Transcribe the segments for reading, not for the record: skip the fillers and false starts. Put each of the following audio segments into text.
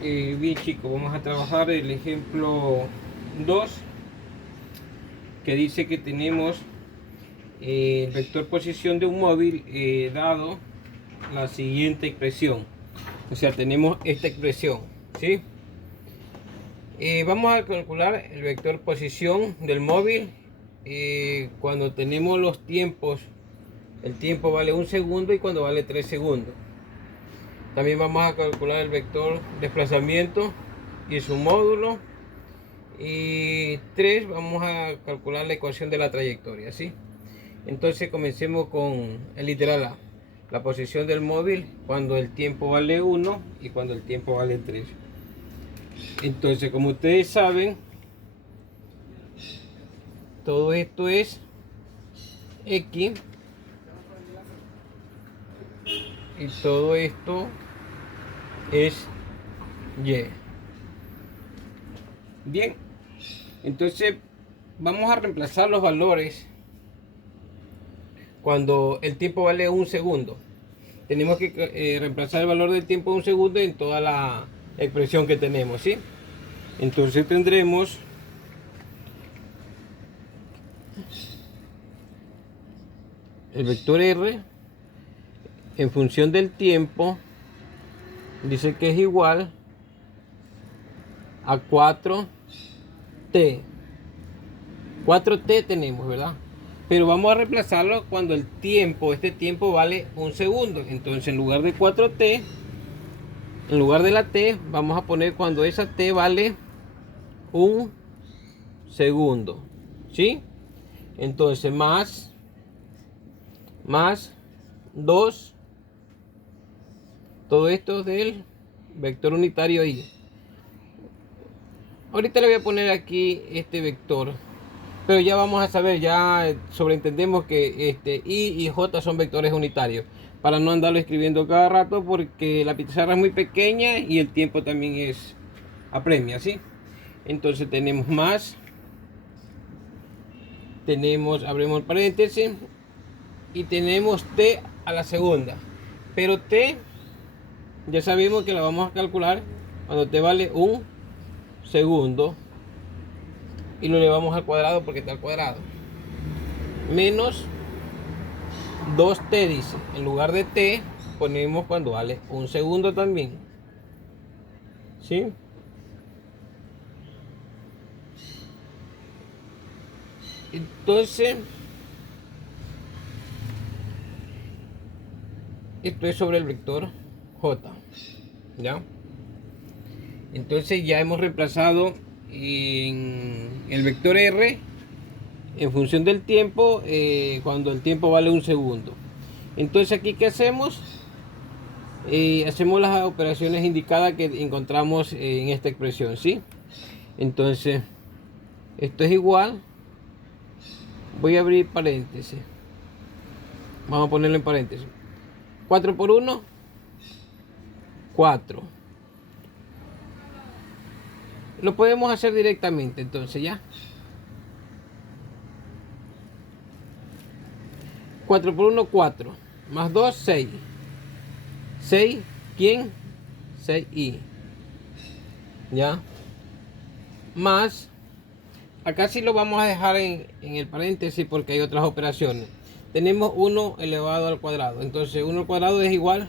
Bien chicos, vamos a trabajar el ejemplo 2 que dice que tenemos el vector posición de un móvil dado la siguiente expresión. O sea, tenemos esta expresión, ¿sí? Vamos a calcular el vector posición del móvil cuando tenemos los tiempos. El tiempo vale 1 segundo y cuando vale 3 segundos. También vamos a calcular el vector desplazamiento y su módulo. Y 3 vamos a calcular la ecuación de la trayectoria, ¿sí? Entonces comencemos con el literal A. La posición del móvil cuando el tiempo vale 1 y cuando el tiempo vale 3. Entonces, como ustedes saben, todo esto es X y todo esto es Y. Bien, entonces vamos a reemplazar los valores cuando el tiempo vale 1 segundo. Tenemos que reemplazar el valor del tiempo de 1 segundo en toda la expresión que tenemos, ¿sí? Entonces tendremos el vector R en función del tiempo, dice que es igual a 4t. 4t tenemos, ¿verdad? Pero vamos a reemplazarlo cuando el tiempo, este tiempo vale 1 segundo. Entonces en lugar de 4t, en lugar de la t, vamos a poner cuando esa t vale 1 segundo, ¿sí? Entonces más 2, todo esto del vector unitario y. Ahorita le voy a poner aquí este vector, pero ya vamos a saber, ya sobreentendemos que i y j son vectores unitarios, para no andarlo escribiendo cada rato porque la pizarra es muy pequeña y el tiempo también es apremia, ¿sí? Entonces tenemos más, abrimos el paréntesis y tenemos t a la segunda, pero t ya sabemos que la vamos a calcular cuando t vale 1 segundo y lo elevamos al cuadrado porque está al cuadrado, menos 2t, dice, en lugar de t ponemos cuando vale 1 segundo también, ¿sí? Entonces esto es sobre el vector j, ¿ya? Entonces ya hemos reemplazado en el vector r en función del tiempo cuando el tiempo vale 1 segundo. Entonces aquí, ¿qué hacemos? Hacemos las operaciones indicadas que encontramos en esta expresión, ¿sí? Entonces esto es igual, voy a abrir paréntesis, vamos a ponerlo en paréntesis, 4 por 1, 4. Lo podemos hacer directamente, entonces ya. 4 por 1, 4. Más 2, 6. 6, ¿quién? 6i. ¿Ya? Más, acá sí lo vamos a dejar en el paréntesis porque hay otras operaciones. Tenemos 1 elevado al cuadrado. Entonces 1 al cuadrado es igual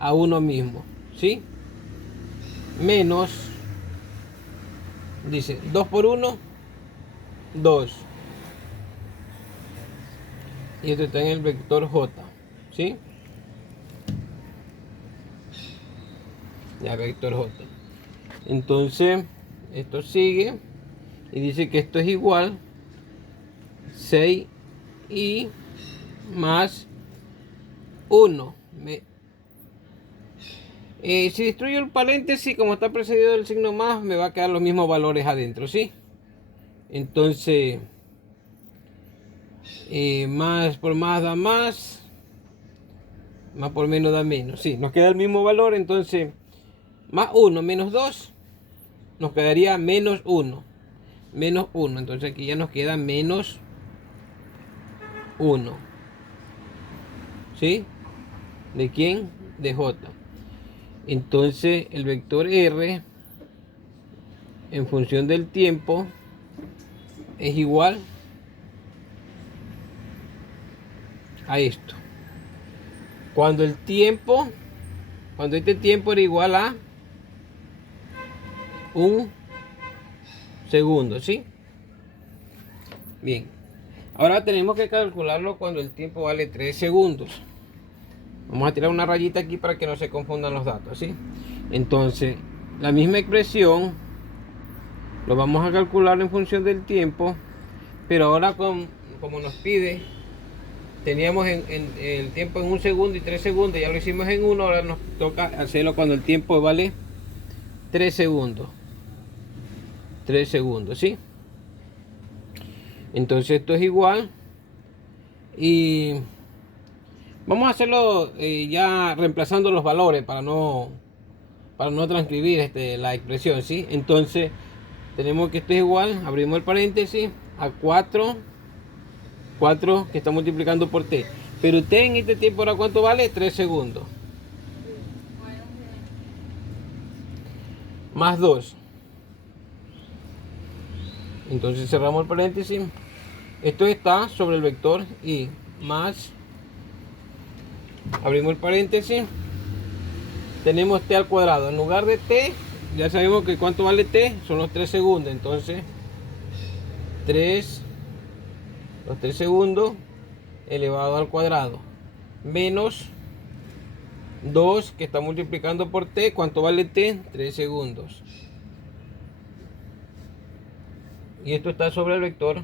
a 1 mismo, ¿sí? Menos, dice 2 por 1, 2. Y esto está en el vector j, ¿sí? Ya, vector j. Entonces esto sigue y dice que esto es igual 6i más 1. Si destruyo el paréntesis, como está precedido del signo más, me va a quedar los mismos valores adentro, ¿sí? Entonces más por más da más por menos da menos, sí, nos queda el mismo valor. Entonces más 1 menos 2 nos quedaría menos 1. Menos 1, entonces aquí ya nos queda menos 1, ¿sí? ¿De quién? De j. Entonces el vector R en función del tiempo es igual a esto. Cuando este tiempo era igual a un segundo, ¿sí? Bien. Ahora tenemos que calcularlo cuando el tiempo vale 3 segundos. Vamos a tirar una rayita aquí para que no se confundan los datos, ¿sí? Entonces, la misma expresión lo vamos a calcular en función del tiempo, pero ahora como nos pide, teníamos el tiempo en 1 segundo y 3 segundos, ya lo hicimos en 1, ahora nos toca hacerlo cuando el tiempo vale 3 segundos. 3 segundos, ¿sí? Entonces esto es igual. Y vamos a hacerlo ya reemplazando los valores para no transcribir la expresión, ¿sí? Entonces tenemos que esto es igual, abrimos el paréntesis, a 4 que está multiplicando por t. Pero t en este tiempo ahora ¿cuánto vale? 3 segundos. Más 2. Entonces cerramos el paréntesis. Esto está sobre el vector y más, abrimos el paréntesis, tenemos t al cuadrado. En lugar de t, ya sabemos que cuánto vale t, son los 3 segundos. Entonces, los 3 segundos elevado al cuadrado, menos 2 que está multiplicando por t. ¿Cuánto vale t? 3 segundos. Y esto está sobre el vector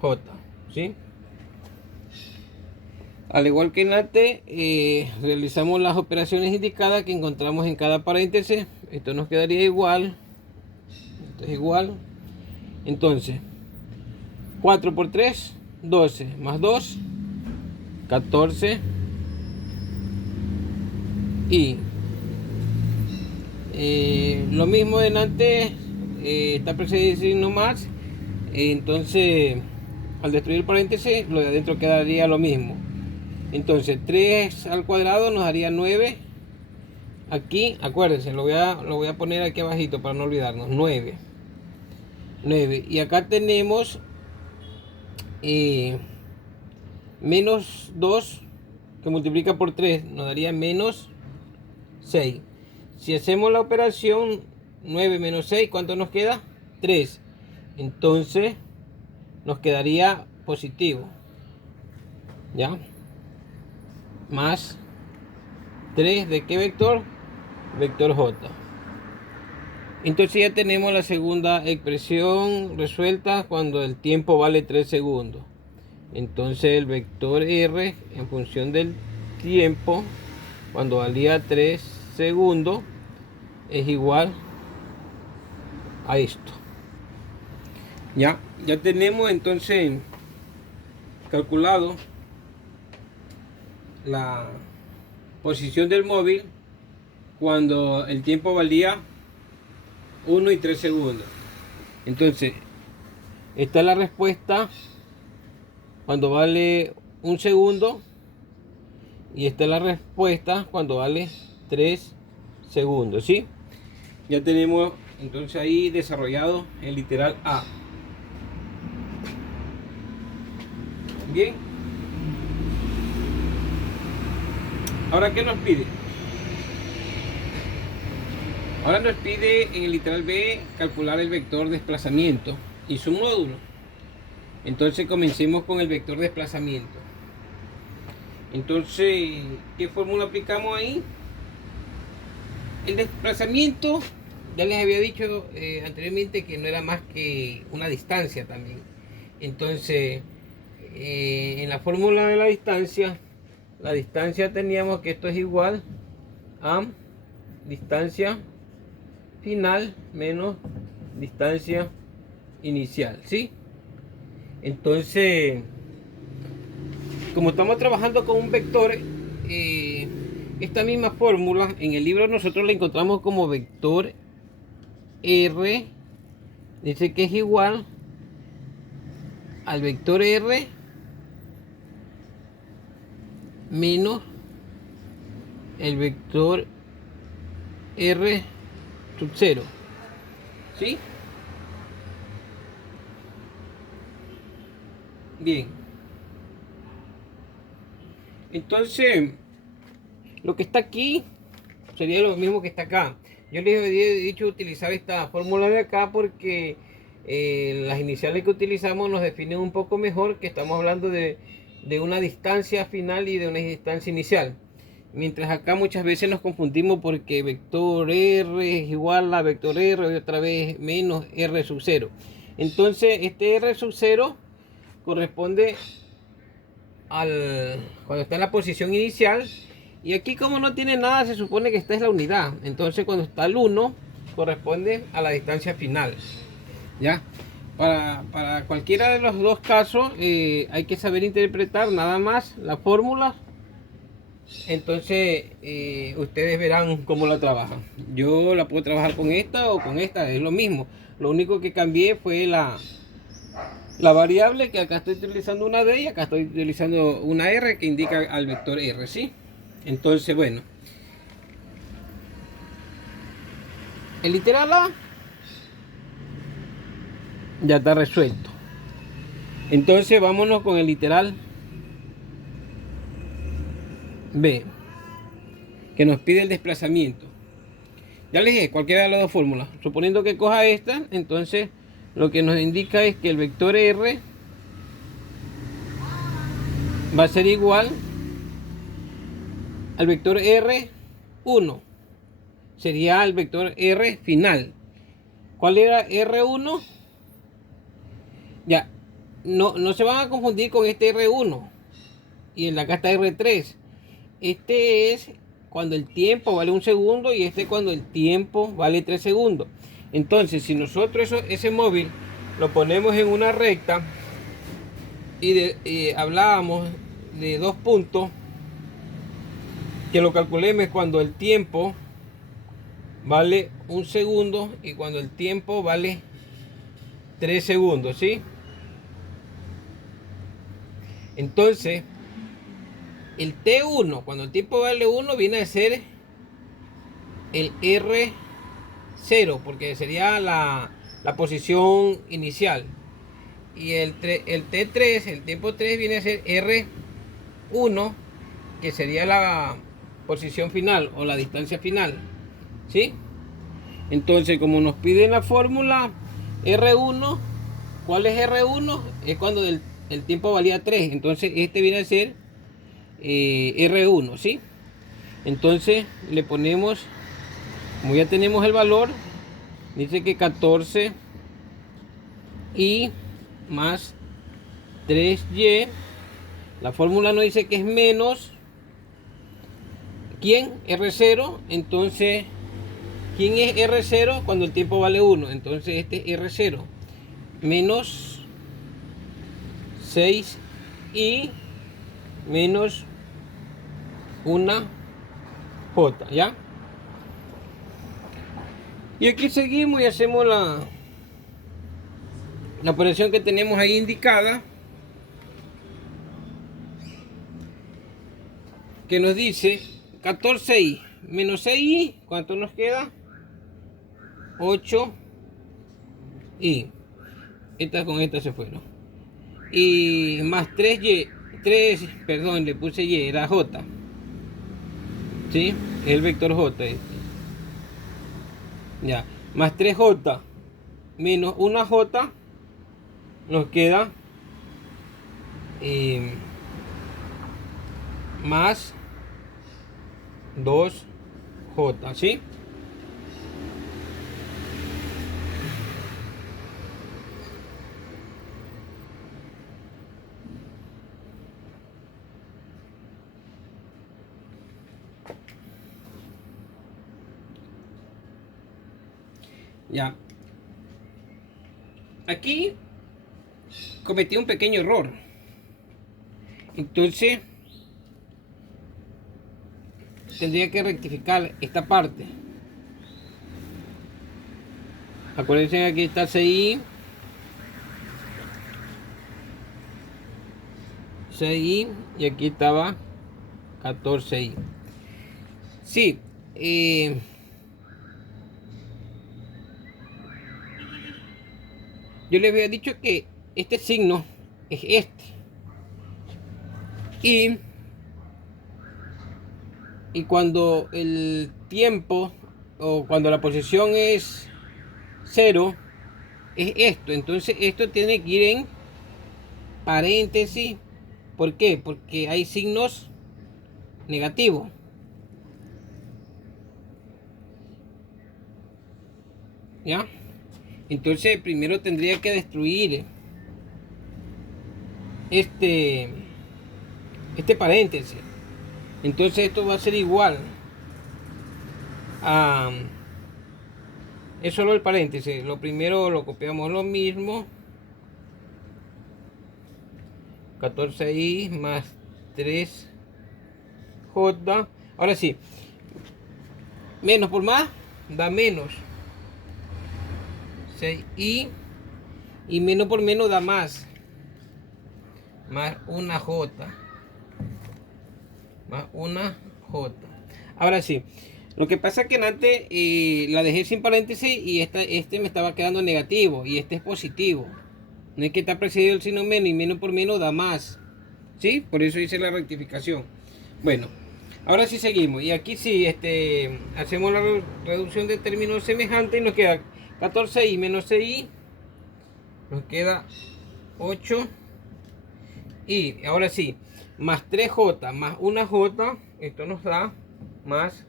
j, ¿sí? Al igual que en la t, realizamos las operaciones indicadas que encontramos en cada paréntesis. Esto nos quedaría igual. Esto es igual. Entonces, 4 por 3, 12, más 2, 14. Y lo mismo delante, está precedido signo más. Entonces, al destruir el paréntesis, lo de adentro quedaría lo mismo. Entonces 3 al cuadrado nos daría 9. Aquí, acuérdense, lo voy a poner aquí abajito para no olvidarnos. 9. Y acá tenemos menos 2 que multiplica por 3 nos daría menos 6. Si hacemos la operación 9 menos 6, ¿cuánto nos queda? 3. Entonces nos quedaría positivo, ¿ya? Más 3 de qué vector? Vector j. Entonces ya tenemos la segunda expresión resuelta cuando el tiempo vale 3 segundos. Entonces el vector r en función del tiempo cuando valía 3 segundos es igual a esto. Ya tenemos entonces calculado la posición del móvil cuando el tiempo valía 1 y 3 segundos. Entonces, esta es la respuesta cuando vale 1 segundo y esta es la respuesta cuando vale 3 segundos, ¿sí? Ya tenemos entonces ahí desarrollado el literal A. Bien. Ahora, ¿qué nos pide? Ahora nos pide en el literal B calcular el vector desplazamiento y su módulo. Entonces comencemos con el vector desplazamiento. Entonces, ¿qué fórmula aplicamos ahí? El desplazamiento, ya les había dicho anteriormente que no era más que una distancia también. Entonces, en la fórmula de la distancia teníamos que esto es igual a distancia final menos distancia inicial, ¿sí? Entonces, como estamos trabajando con un vector, esta misma fórmula en el libro nosotros la encontramos como vector r, dice que es igual al vector r menos el vector R sub 0. ¿Sí? Bien. Entonces, lo que está aquí sería lo mismo que está acá. Yo les había dicho utilizar esta fórmula de acá porque las iniciales que utilizamos nos definen un poco mejor, que estamos hablando de una distancia final y de una distancia inicial. Mientras acá muchas veces nos confundimos porque vector R es igual a vector R y otra vez menos R sub 0. Entonces este R sub 0 corresponde cuando está en la posición inicial, y aquí como no tiene nada se supone que esta es la unidad. Entonces cuando está el 1 corresponde a la distancia final. Ya, para cualquiera de los dos casos hay que saber interpretar nada más la fórmula. Entonces ustedes verán cómo la trabajan. Yo la puedo trabajar con esta o con esta, es lo mismo. Lo único que cambié fue la variable, que acá estoy utilizando una D y acá estoy utilizando una R que indica al vector R, ¿sí? Entonces, bueno, el literal A ya está resuelto. Entonces vámonos con el literal B, que nos pide el desplazamiento. Ya les dije, cualquiera de las dos fórmulas. Suponiendo que coja esta, entonces lo que nos indica es que el vector R va a ser igual al vector R1. Sería el vector R final. ¿Cuál era R1? Ya, no se van a confundir con este R1. Y en la acá está R3. Este es cuando el tiempo vale 1 segundo y este cuando el tiempo vale 3 segundos. Entonces, si nosotros ese móvil lo ponemos en una recta y hablábamos de 2 puntos, que lo calculemos cuando el tiempo vale 1 segundo y cuando el tiempo vale 3 segundos, ¿sí? Entonces, el T1, cuando el tiempo vale 1, viene a ser el R0, porque sería la posición inicial. Y el T3, el tiempo 3, viene a ser R1, que sería la posición final o la distancia final, ¿sí? Entonces, como nos piden la fórmula R1, ¿cuál es R1? Es cuando el tiempo valía 3. Entonces, este viene a ser R1, ¿sí? Entonces, le ponemos, como ya tenemos el valor, dice que 14 y más 3y. La fórmula nos dice que es menos, ¿quién? R0. Entonces, ¿quién es R0? Cuando el tiempo vale 1. Entonces este es R0. Menos 6 y menos una J, ¿ya? Y aquí seguimos y hacemos la operación que tenemos ahí indicada, que nos dice 14i menos 6i, ¿cuánto nos queda? 8i. Estas con estas se fueron. Y más 3y, 3, perdón, le puse y, era j. ¿Sí? Es el vector j este. Ya, más 3j menos una j, nos queda más 2j, ¿sí? Ya. Aquí cometí un pequeño error. Entonces tendría que rectificar esta parte. Acuérdense que aquí está 6i, 6i y aquí estaba 14i. Sí, yo les había dicho que este signo es este. Y cuando el tiempo o cuando la posición es 0, es esto. Entonces esto tiene que ir en paréntesis. ¿Por qué? Porque hay signos negativos. ¿Ya? Entonces primero tendría que destruir este paréntesis. Entonces esto va a ser igual a... Es solo el paréntesis. Lo primero lo copiamos lo mismo. 14i más 3j. Ahora sí. Menos por más da menos. 6i. Y menos por menos da más. Más una j. Más una j. Ahora sí. Lo que pasa es que antes la dejé sin paréntesis y este me estaba quedando negativo y este es positivo. No es que está precedido el signo menos y menos por menos da más. ¿Sí? Por eso hice la rectificación. Bueno, ahora sí seguimos. Y aquí sí hacemos la reducción de términos semejantes y nos queda 14i menos 6i. Nos queda 8. Y ahora sí, más 3j más una j. Esto nos da más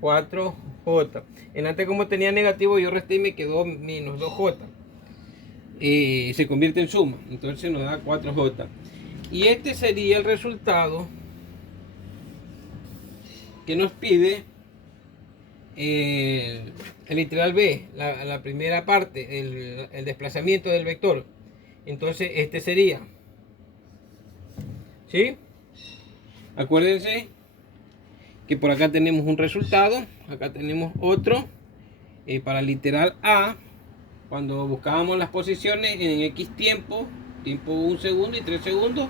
4j. En antes como tenía negativo yo resté y me quedó menos 2j. Y se convierte en suma. Entonces nos da 4j. Y este sería el resultado que nos pide el literal B, la primera parte, el desplazamiento del vector. Entonces este sería, ¿sí? Acuérdense que por acá tenemos un resultado, acá tenemos otro. Para el literal A, cuando buscábamos las posiciones en X tiempo 1 segundo y 3 segundos.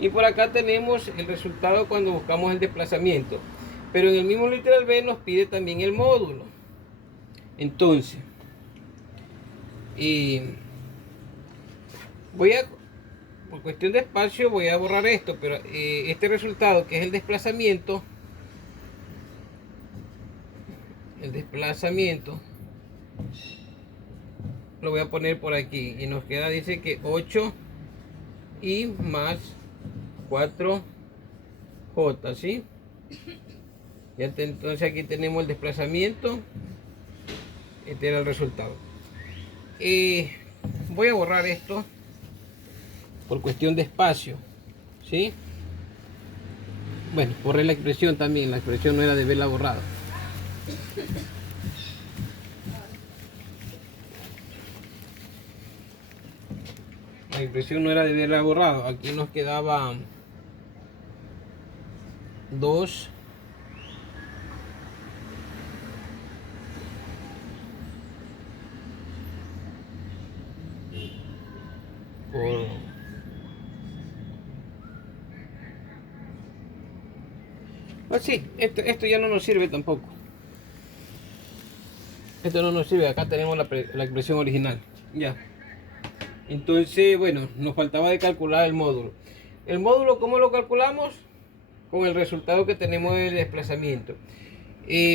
Y por acá tenemos el resultado cuando buscamos el desplazamiento. Pero en el mismo literal B nos pide también el módulo. Entonces, por cuestión de espacio voy a borrar esto, pero este resultado que es el desplazamiento lo voy a poner por aquí y nos queda, dice que 8 y más 4j, ¿sí? Entonces aquí tenemos el desplazamiento. Este era el resultado. Voy a borrar esto por cuestión de espacio, ¿sí? Bueno, borré la expresión también. La expresión no era de verla borrada. La expresión no era de verla borrado. Aquí nos quedaba 2 por sí, esto ya no nos sirve tampoco. Esto no nos sirve. Acá tenemos la expresión original. Ya. Entonces, bueno, nos faltaba de calcular el módulo. El módulo, ¿cómo lo calculamos? Con el resultado que tenemos del desplazamiento.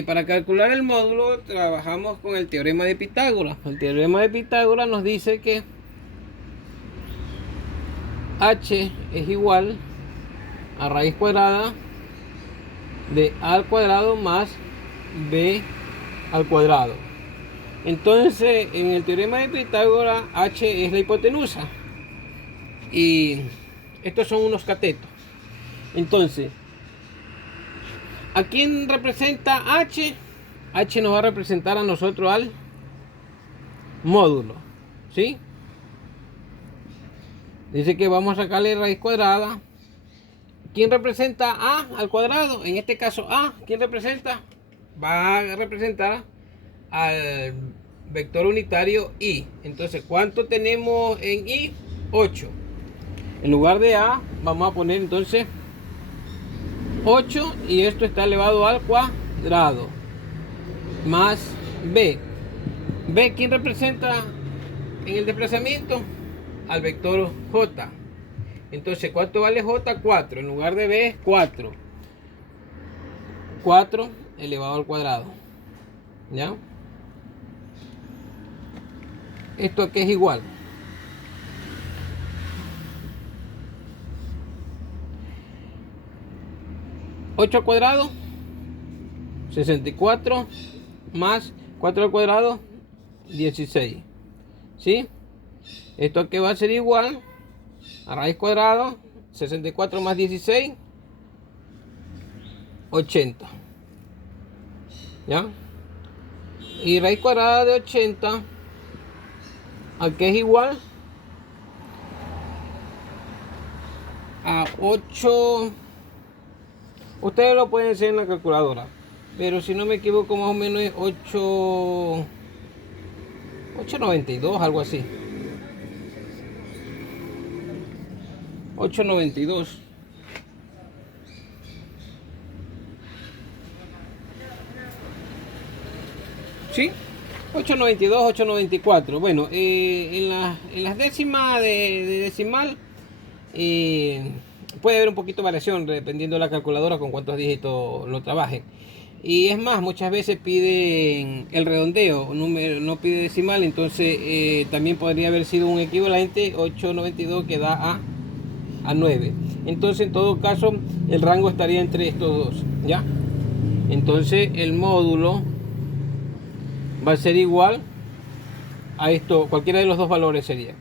Para calcular el módulo trabajamos con el teorema de Pitágoras. El teorema de Pitágoras nos dice que h es igual a raíz cuadrada de a al cuadrado más b al cuadrado. Entonces, en el teorema de Pitágoras, h es la hipotenusa y estos son unos catetos. Entonces, ¿a quién representa h? H nos va a representar a nosotros al módulo, ¿sí? Dice que vamos a sacarle raíz cuadrada. ¿Quién representa a al cuadrado? En este caso a, ¿quién representa? Va a representar al vector unitario i. Entonces, ¿cuánto tenemos en i? 8. En lugar de a, vamos a poner entonces 8 y esto está elevado al cuadrado más b. B, ¿quién representa en el desplazamiento? Al vector j. Entonces, ¿cuánto vale j? 4. En lugar de b es 4. 4 elevado al cuadrado. ¿Ya? ¿Esto a qué es igual? ¿8 al cuadrado? 64 más 4 al cuadrado, 16. ¿Sí? ¿Esto a qué va a ser igual? A raíz cuadrada, 64 más 16, 80. ¿Ya? Y raíz cuadrada de 80, ¿a qué es igual? A 8. Ustedes lo pueden hacer en la calculadora, pero si no me equivoco, más o menos es 892, algo así. 892. ¿Sí? 892, 894. Bueno, en las décimas de decimal puede haber un poquito de variación dependiendo de la calculadora con cuántos dígitos lo trabajen. Y es más, muchas veces piden el redondeo, número, no pide decimal, entonces también podría haber sido un equivalente 892 que da a 9. Entonces, en todo caso, el rango estaría entre estos dos, ¿ya? Entonces, el módulo va a ser igual a esto, cualquiera de los dos valores sería.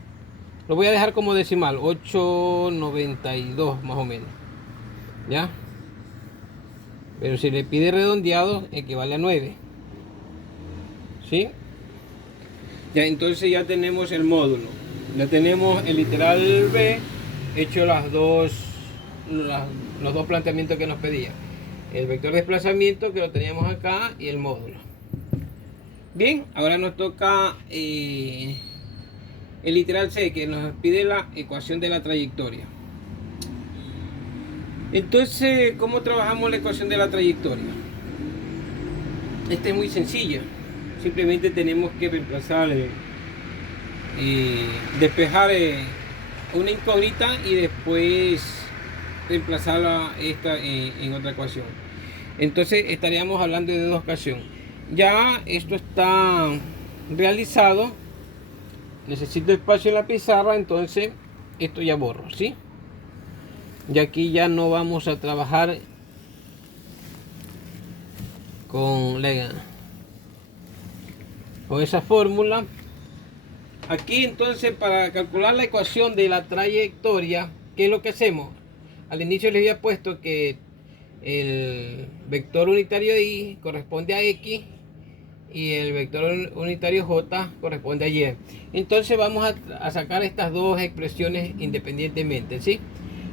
Lo voy a dejar como decimal, 892 más o menos, ¿ya? Pero si le pide redondeado, equivale a 9. ¿Sí? Ya, entonces ya tenemos el módulo. Ya tenemos el literal B hecho los dos planteamientos que nos pedía. El vector de desplazamiento que lo teníamos acá y el módulo. Bien, ahora nos toca el literal C, que nos pide la ecuación de la trayectoria. Entonces, ¿cómo trabajamos la ecuación de la trayectoria? Esta es muy sencilla. Simplemente tenemos que reemplazar, despejar una incógnita y después reemplazarla en otra ecuación. Entonces estaríamos hablando de dos ecuaciones. Ya esto está realizado. Necesito espacio en la pizarra, entonces esto ya borro, ¿sí? Y aquí ya no vamos a trabajar con esa fórmula. Aquí entonces, para calcular la ecuación de la trayectoria, ¿qué es lo que hacemos? Al inicio les había puesto que el vector unitario y corresponde a x y el vector unitario j corresponde a y. Entonces vamos a sacar estas dos expresiones independientemente, ¿sí?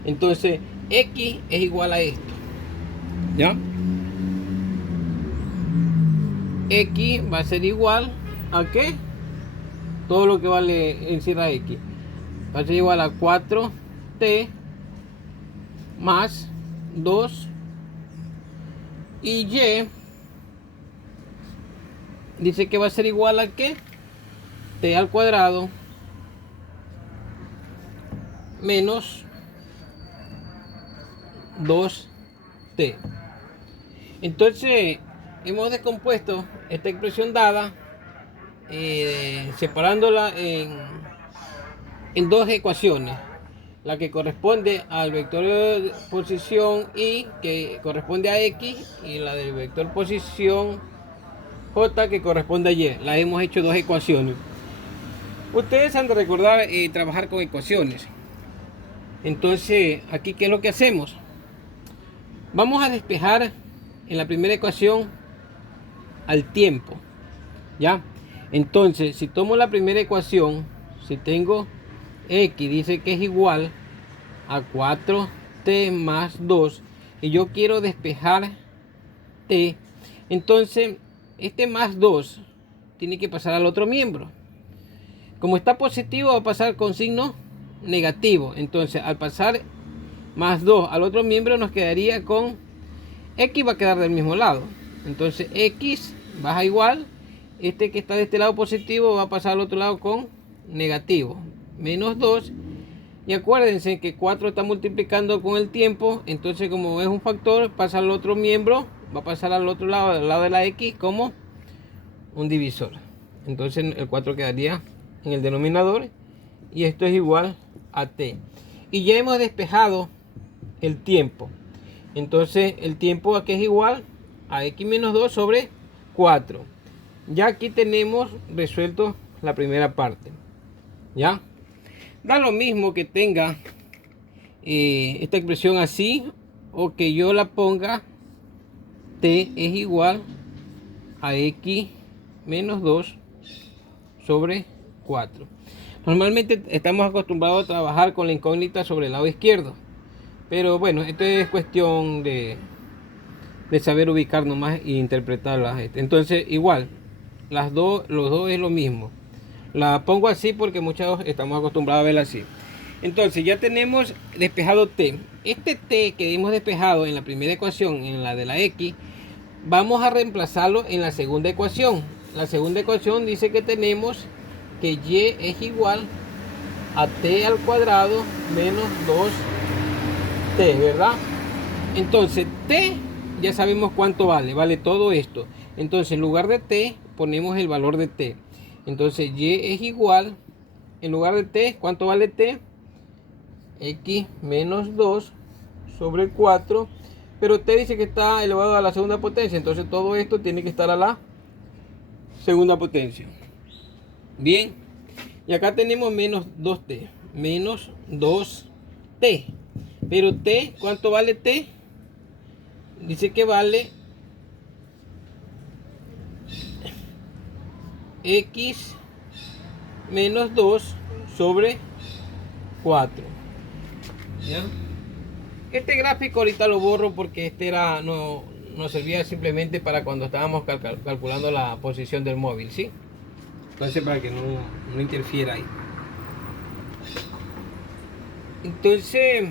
Entonces x es igual a esto, ¿ya? X va a ser igual a ¿qué? Todo lo que vale en sierra x va a ser igual a 4t más 2 y y dice que va a ser igual a ¿qué? T al cuadrado menos 2t. Entonces hemos descompuesto esta expresión dada, separándola en dos ecuaciones: la que corresponde al vector de posición y que corresponde a x, y la del vector posición j que corresponde a y. La hemos hecho dos ecuaciones. Ustedes han de recordar trabajar con ecuaciones. Entonces, aquí ¿qué es lo que hacemos? Vamos a despejar en la primera ecuación al tiempo, ¿ya? Entonces, si tomo la primera ecuación, si tengo x, dice que es igual a 4t más 2, y yo quiero despejar t, entonces este más 2 tiene que pasar al otro miembro. Como está positivo, va a pasar con signo negativo. Entonces, al pasar más 2 al otro miembro, nos quedaría con x, va a quedar del mismo lado. Entonces x baja igual, este que está de este lado positivo va a pasar al otro lado con negativo, menos 2. Y acuérdense que 4 está multiplicando con el tiempo, entonces como es un factor, pasa al otro miembro, va a pasar al otro lado, al lado de la x, como un divisor. Entonces el 4 quedaría en el denominador y esto es igual a t. Y ya hemos despejado el tiempo. Entonces el tiempo aquí es igual a x menos 2 sobre 4. Ya aquí tenemos resuelto la primera parte. ¿Ya? Da lo mismo que tenga esta expresión así o que yo la ponga t es igual a x menos 2 sobre 4. Normalmente estamos acostumbrados a trabajar con la incógnita sobre el lado izquierdo, pero bueno, esto es cuestión de saber ubicar nomás e interpretarlas. Entonces igual, los dos es lo mismo. La pongo así porque muchos estamos acostumbrados a verla así. Entonces ya tenemos despejado t. Este t que hemos despejado en la primera ecuación, en la de la x, vamos a reemplazarlo en la segunda ecuación. La segunda ecuación dice que tenemos que y es igual a t al cuadrado menos 2t, ¿verdad? Entonces t ya sabemos cuánto vale, vale todo esto. Entonces en lugar de t ponemos el valor de t. Entonces y es igual, en lugar de t, ¿cuánto vale t? X menos 2 sobre 4. Pero t dice que está elevado a la segunda potencia, entonces todo esto tiene que estar a la segunda potencia. Bien, y acá tenemos menos 2t, menos 2t. Pero t, ¿cuánto vale t? Dice que vale x menos 2 sobre 4. ¿Ya? Este gráfico ahorita lo borro porque este era no servía simplemente para cuando estábamos calculando la posición del móvil, ¿sí? Entonces para que no interfiera ahí. Entonces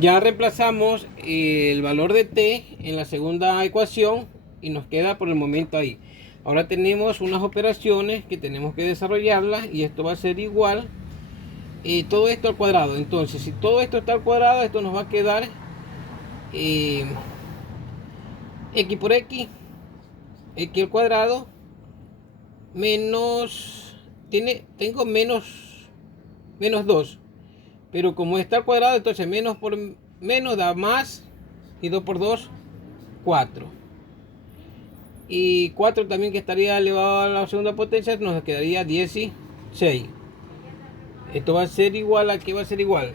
ya reemplazamos el valor de t en la segunda ecuación y nos queda por el momento ahí. Ahora tenemos unas operaciones que tenemos que desarrollarlas y esto va a ser igual todo esto al cuadrado. Entonces si todo esto está al cuadrado, esto nos va a quedar x por x al cuadrado menos, tengo menos 2, pero como está al cuadrado, entonces menos por menos da más, y 2 por 2, 4. Y 4 también, que estaría elevado a la segunda potencia, nos quedaría 16. Esto va a ser igual a, ¿qué va a ser igual?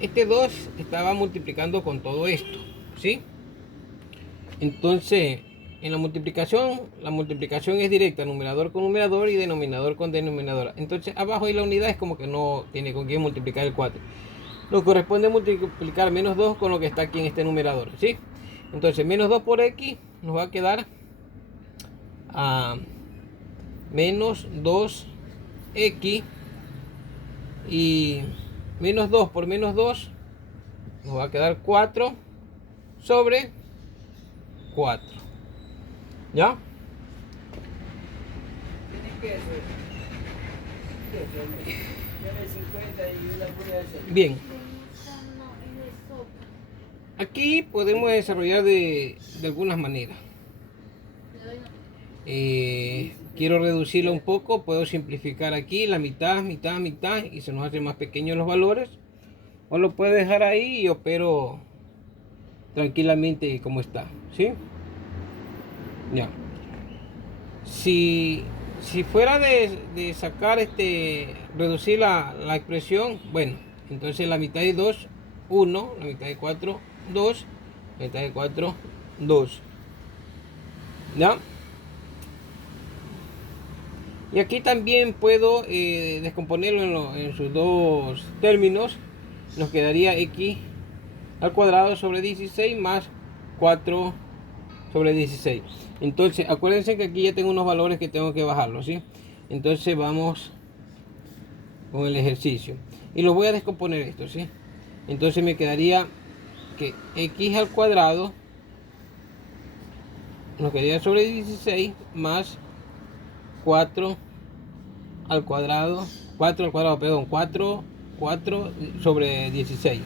Este 2 estaba multiplicando con todo esto, ¿sí? Entonces en la multiplicación es directa, numerador con numerador y denominador con denominador. Entonces abajo ahí la unidad es como que no tiene con qué multiplicar el 4. Nos corresponde multiplicar menos 2 con lo que está aquí en este numerador, ¿sí? Entonces menos 2 por x nos va a quedar a menos 2x, y menos 2 por menos 2 nos va a quedar 4 sobre 4. ¿Ya? Bien. Aquí podemos desarrollar de algunas maneras. Quiero reducirlo un poco, puedo simplificar aquí la mitad, mitad, mitad, y se nos hace más pequeños los valores. O lo puedo dejar ahí y opero tranquilamente como está, ¿sí? Ya. Si fuera de sacar reducir la expresión, bueno, entonces la mitad de 2, 1, la mitad de 4, 2, la mitad de 4, 2. ¿Ya? Y aquí también puedo descomponerlo en sus dos términos. Nos quedaría x al cuadrado sobre 16 más 4 sobre 16. Entonces acuérdense que aquí ya tengo unos valores que tengo que bajarlos, ¿sí? Entonces vamos con el ejercicio y lo voy a descomponer esto, ¿sí? Entonces me quedaría que x al cuadrado nos quedaría sobre 16 más 4 al cuadrado, 4 al cuadrado, perdón, 4 sobre 16.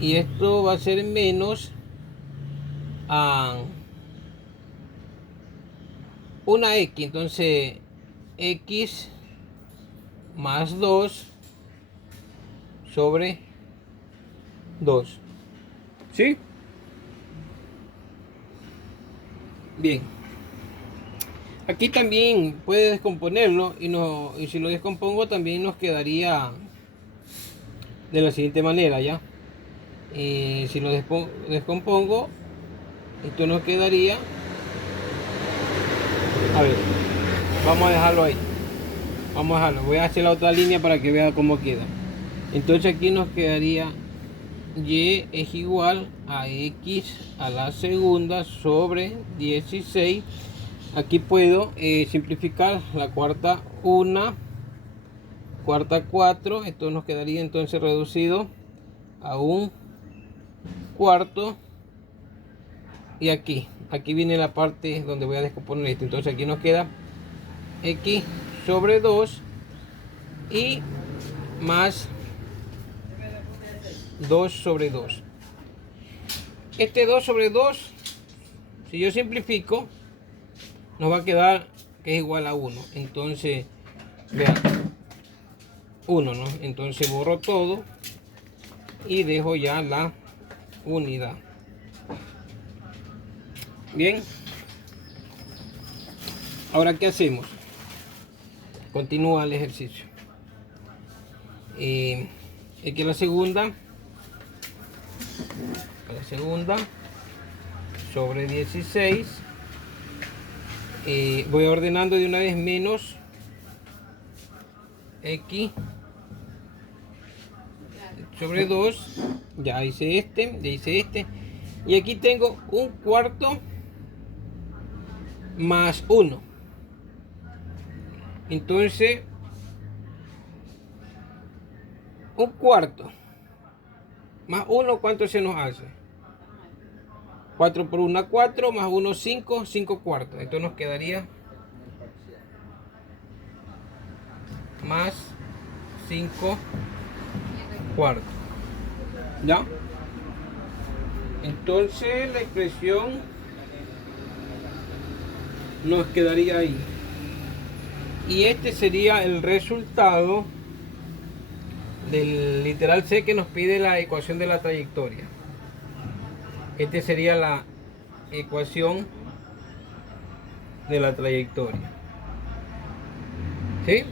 Y esto va a ser menos a una x, entonces x más 2 sobre 2. ¿Sí? Bien. Aquí también puede descomponerlo y si lo descompongo también nos quedaría de la siguiente manera, ¿ya? Y si lo descompongo, esto nos quedaría, a ver, vamos a dejarlo ahí. Vamos a dejarlo, voy a hacer la otra línea para que vea cómo queda. Entonces aquí nos quedaría y es igual a x a la segunda sobre 16. Aquí puedo simplificar la cuarta 1, cuarta 4. Esto nos quedaría entonces reducido a un cuarto. Y aquí viene la parte donde voy a descomponer esto. Entonces aquí nos queda x sobre 2 y más 2 sobre 2. Este 2 sobre 2, si yo simplifico, nos va a quedar que es igual a 1. Entonces, vean, 1, ¿no? Entonces borro todo y dejo ya la unidad. Bien. Ahora, ¿qué hacemos? Continúa el ejercicio. Es que la segunda sobre 16. Voy ordenando de una vez menos x sobre 2. Ya hice este. Y aquí tengo un cuarto más 1. Entonces, un cuarto más 1, ¿cuánto se nos hace? 4 por 1, 4, más 1, 5, 5 cuartos. Entonces nos quedaría más 5 cuartos. ¿Ya? Entonces la expresión nos quedaría ahí. Y este sería el resultado del literal C que nos pide la ecuación de la trayectoria. Este sería la ecuación de la trayectoria. ¿Sí?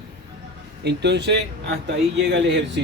Entonces hasta ahí llega el ejercicio.